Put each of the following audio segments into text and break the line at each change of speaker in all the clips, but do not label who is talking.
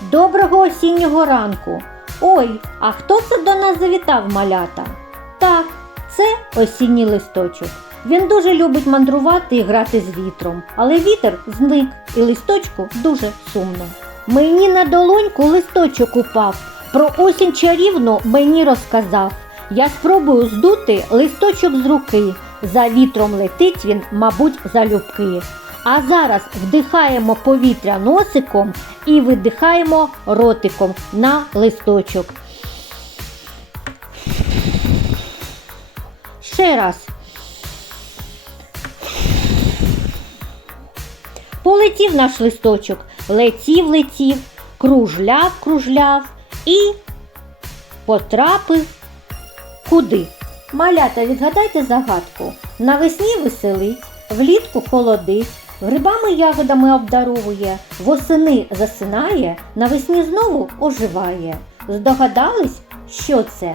Доброго осіннього ранку. Ой, а хто це до нас завітав малята? Так, це осінній листочок. Він дуже любить мандрувати і грати з вітром, але вітер зник і листочку дуже сумно. Мені на долоньку листочок упав, про осінь чарівну мені розказав. Я спробую здути листочок з руки. За вітром летить він, мабуть, залюбки. А зараз вдихаємо повітря носиком і видихаємо ротиком на листочок. Ще раз. Полетів наш листочок, летів, летів, кружляв, кружляв і потрапив куди? Малята, відгадайте загадку. Навесні веселить, влітку холодить, грибами ягодами обдаровує, восени засинає, навесні знову оживає. Здогадались, що це?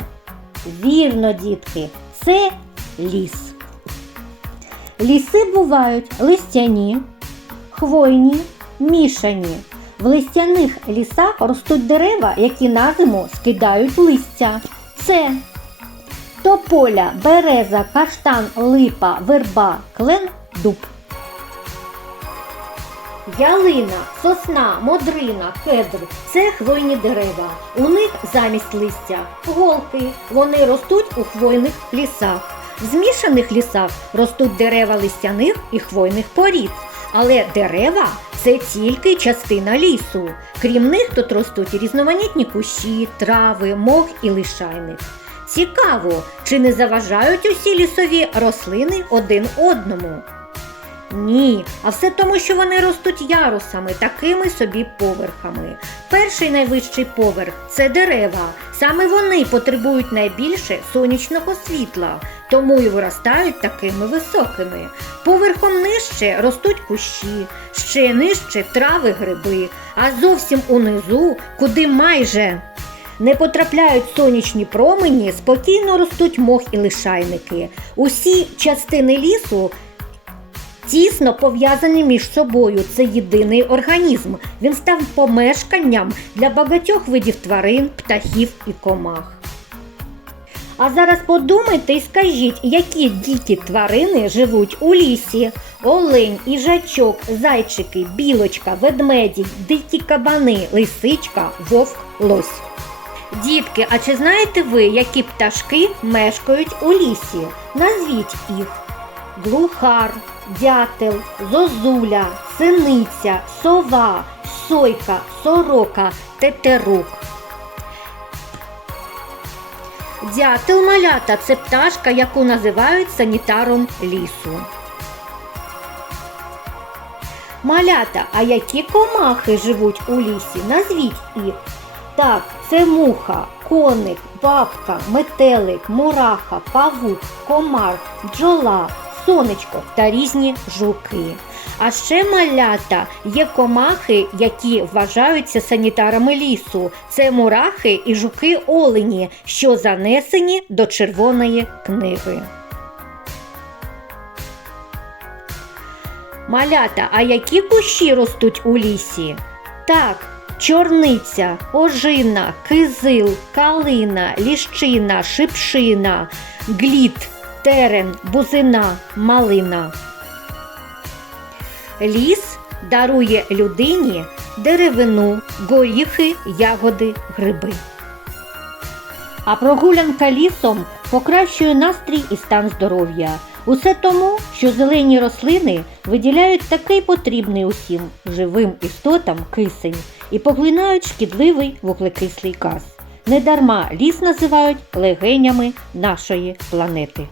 Вірно, дітки, це ліс. Ліси бувають листяні, хвойні, мішані. В листяних лісах ростуть дерева, які на зиму скидають листя. Це тополя, береза, каштан, липа, верба, клен, дуб. Ялина, сосна, модрина, кедр це хвойні дерева. У них замість листя голки. Вони ростуть у хвойних лісах. В змішаних лісах ростуть дерева листяних і хвойних порід. Але дерева це тільки частина лісу. Крім них тут ростуть різноманітні кущі, трави, мох і лишайник. Цікаво, чи не заважають усі лісові рослини один одному? Ні, а все тому, що вони ростуть ярусами, такими собі поверхами. Перший найвищий поверх це дерева. Саме вони потребують найбільше сонячного світла, тому і виростають такими високими. Поверхом нижче ростуть кущі, ще нижче трави гриби, а зовсім унизу, куди майже не потрапляють сонячні промені, спокійно ростуть мох і лишайники. Усі частини лісу тісно пов'язані між собою. Це єдиний організм. Він став помешканням для багатьох видів тварин, птахів і комах. А зараз подумайте і скажіть, які дикі тварини живуть у лісі: олень, їжачок, зайчики, білочка, ведмеді, дикі кабани, лисичка, вовк, лось. Дітки, а чи знаєте ви, які пташки мешкають у лісі? Назвіть їх: глухар, дятел, зозуля, синиця, сова, сойка, сорока, тетерук. Дятел малята це пташка, яку називають санітаром лісу. Малята, а які комахи живуть у лісі? Назвіть їх. Так, це муха, коник, бабка, метелик, мураха, павук, комар, бджола, сонечко та різні жуки. А ще малята є комахи, які вважаються санітарами лісу. Це мурахи і жуки олені, що занесені до червоної книги. Малята, а які кущі ростуть у лісі? Так, чорниця, ожина, кизил, калина, ліщина, шипшина, глід, терен, бузина, малина. Ліс дарує людині деревину, горіхи, ягоди, гриби. А прогулянка лісом покращує настрій і стан здоров'я. Усе тому, що зелені рослини виділяють такий потрібний усім живим істотам кисень і поглинають шкідливий вуглекислий газ. Недарма ліс називають легенями нашої планети.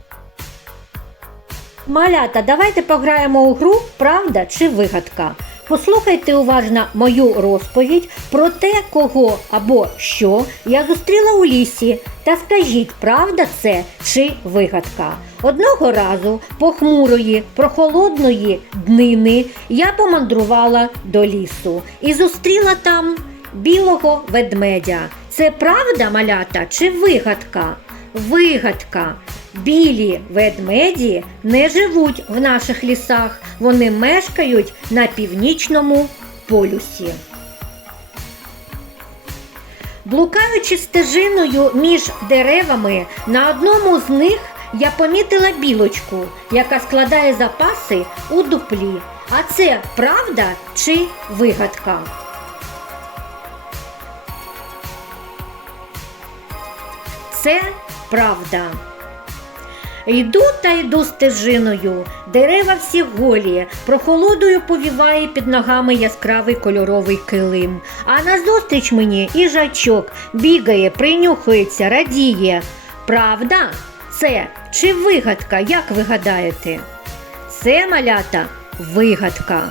Малята, давайте пограємо у гру Правда чи вигадка. Послухайте уважно мою розповідь про те, кого або що я зустріла у лісі, та скажіть, правда це чи вигадка. Одного разу похмурої, прохолодної днини я помандрувала до лісу і зустріла там білого ведмедя. Це правда, малята, чи вигадка? Вигадка. Білі ведмеді не живуть в наших лісах, вони мешкають на північному полюсі. Блукаючи стежиною між деревами, на одному з них я помітила білочку, яка складає запаси у дуплі. А це правда чи вигадка? Це правда. Йду та йду стежиною, дерева всі голі, прохолодою повіває під ногами яскравий кольоровий килим. А назустріч мені їжачок бігає, принюхується, радіє. Правда? Це чи вигадка, як ви гадаєте? Це малята вигадка.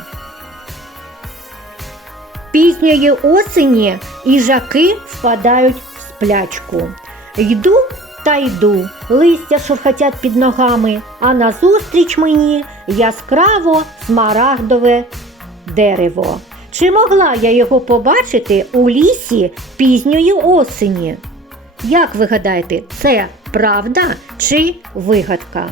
Пізньої осені їжаки впадають в сплячку. Йду та йду, листя шурхотять під ногами, а назустріч мені яскраво смарагдове дерево. Чи могла я його побачити у лісі пізньої осені? Як ви гадаєте, це правда чи вигадка?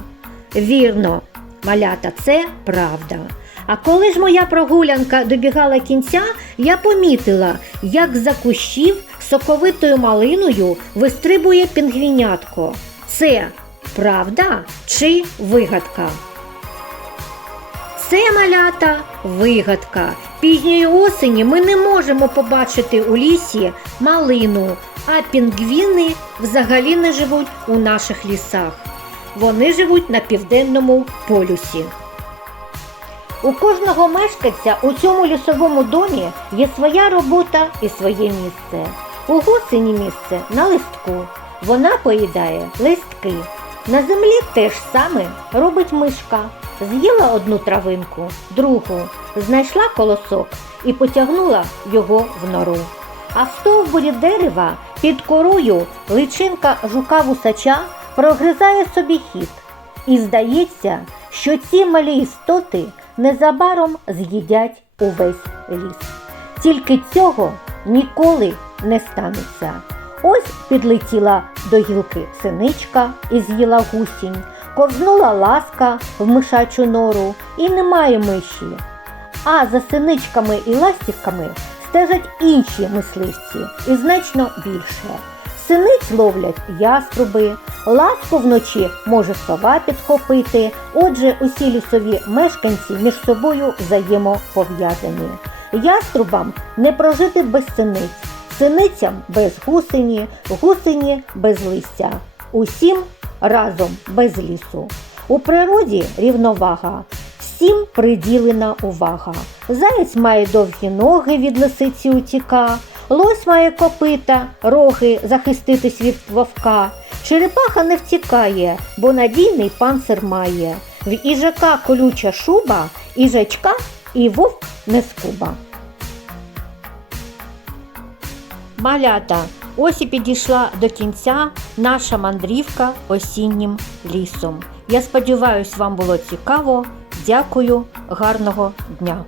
Вірно, малята, це правда. А коли ж моя прогулянка добігала кінця, я помітила, як за кущів соковитою малиною вистрибує пінгвінятко. Це правда чи вигадка? Це малята вигадка. Пізньої осені ми не можемо побачити у лісі малину, а пінгвіни взагалі не живуть у наших лісах. Вони живуть на південному полюсі. У кожного мешканця у цьому лісовому домі є своя робота і своє місце. У гусені місце на листку. Вона поїдає листки. На землі те ж саме робить мишка. З'їла одну травинку, другу, знайшла колосок і потягнула його в нору. А в стовбурі дерева під корою личинка жука вусача прогризає собі хід. І здається, що ці малі істоти незабаром з'їдять увесь ліс. Тільки цього ніколи не станеться. Ось підлетіла до гілки синичка і з'їла гусінь, ковзнула ласка в мишачу нору і немає миші. А за синичками і ластівками стежать інші мисливці і значно більше. Синиць ловлять яструби, ласку вночі може сова підхопити. Отже, усі лісові мешканці між собою взаємопов'язані. Яструбам не прожити без синиць, синицям без гусені, гусені без листя. Усім разом без лісу. У природі рівновага. Всім приділена увага. Заєць має довгі ноги від лисиці утіка, лось має копита, роги захиститись від вовка. Черепаха не втікає, бо надійний панцир має. В іжака колюча шуба, іжачка і вовк не скуба. Малята, ось і підійшла до кінця наша мандрівка осіннім лісом. Я сподіваюся, вам було цікаво. Дякую, гарного дня!